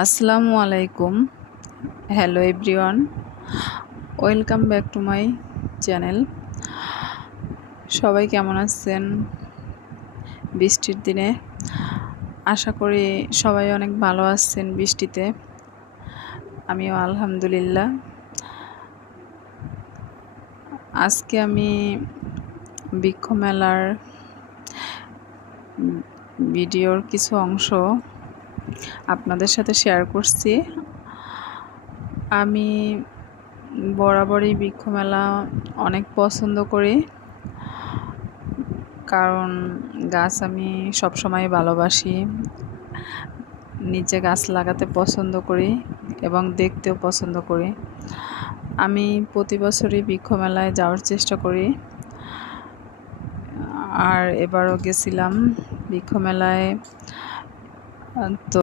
আসসালামু আলাইকুম। Hello everyone, welcome back to my channel. সবাই কেমন আছেন বৃষ্টির দিনে? আশা করি সবাই অনেক ভালো আছেন বৃষ্টিতে। আমিও আলহামদুলিল্লাহ। আজকে আমি বৃক্ষ মেলার ভিডিওর কিছু অংশ আপনাদের সাথে শেয়ার করছি। আমি বরাবরই বৃক্ষ মেলা অনেক পছন্দ করি, কারণ গাছ আমি সবসময় ভালোবাসি। নিজে গাছ লাগাতে পছন্দ করি এবং দেখতেও পছন্দ করি। আমি প্রতি বছরই বৃক্ষ মেলায় যাওয়ার চেষ্টা করি, আর এবারও গেছিলাম বৃক্ষ মেলায়। তো